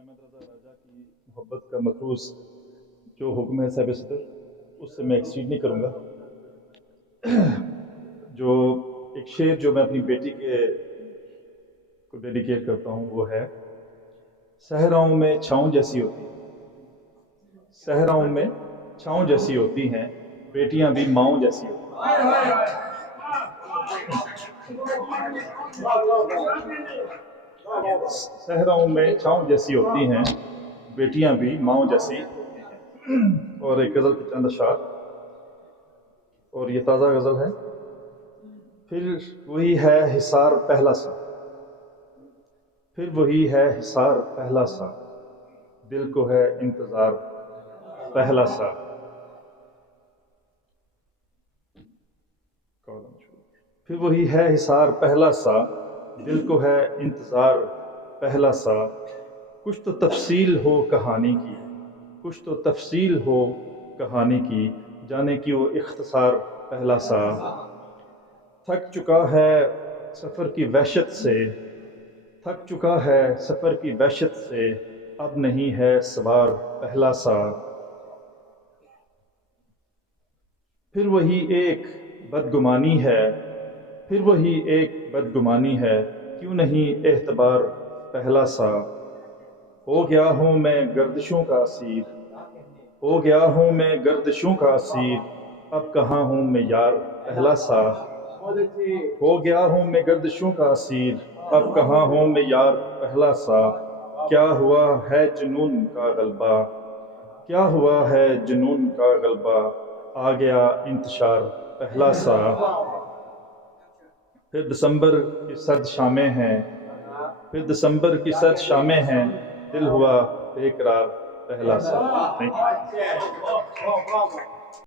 احمد رضا راجہ کی محبت کا مخصوص جو حکم ہے صاحب صدر اس سے میں ایکسیڈ نہیں کروں گا. جو ایک شعر جو میں اپنی بیٹی کے کو ڈیڈیکیٹ کرتا ہوں وہ ہے: صحراؤں میں چھاؤں جیسی ہوتی ہیں، صحراؤں میں چھاؤں جیسی ہوتی ہیں، بیٹیاں بھی ماؤں جیسی ہوتی ہیں. صحراؤں میں چھاؤں جیسی ہوتی ہیں، بیٹیاں بھی ماؤں جیسی ہوتی ہیں. اور ایک غزل کے چند اشعار، اور یہ تازہ غزل ہے. پھر وہی ہے حصار پہلا سا، پھر وہی ہے حصار پہلا سا، دل کو ہے انتظار پہلا سا. پھر وہی ہے حصار پہلا سا، دل کو ہے انتظار پہلا سا. کچھ تو تفصیل ہو کہانی کی، کچھ تو تفصیل ہو کہانی کی، جانے کی وہ اختصار پہلا سا. تھک چکا ہے سفر کی وحشت سے، تھک چکا ہے سفر کی وحشت سے، اب نہیں ہے سوار پہلا سا. پھر وہی ایک بدگمانی ہے، پھر وہی ایک بدگمانی ہے، کیوں نہیں اعتبار پہلا سا. ہو گیا ہوں میں گردشوں کا اسیر، ہو گیا ہوں میں گردشوں کا اسیر، اب کہاں ہوں میں یار پہلا سا. ہو گیا ہوں میں گردشوں کا اسیر، اب کہاں ہوں میں یار پہلا سا. کیا ہوا ہے جنون کا غلبہ، کیا ہوا ہے جنون کا غلبہ، آ گیا انتشار پہلا سا. پھر دسمبر کی سرد شامیں ہیں، پھر دسمبر کی سرد شامیں ہیں، دل ہوا بے قرار پہلا سا.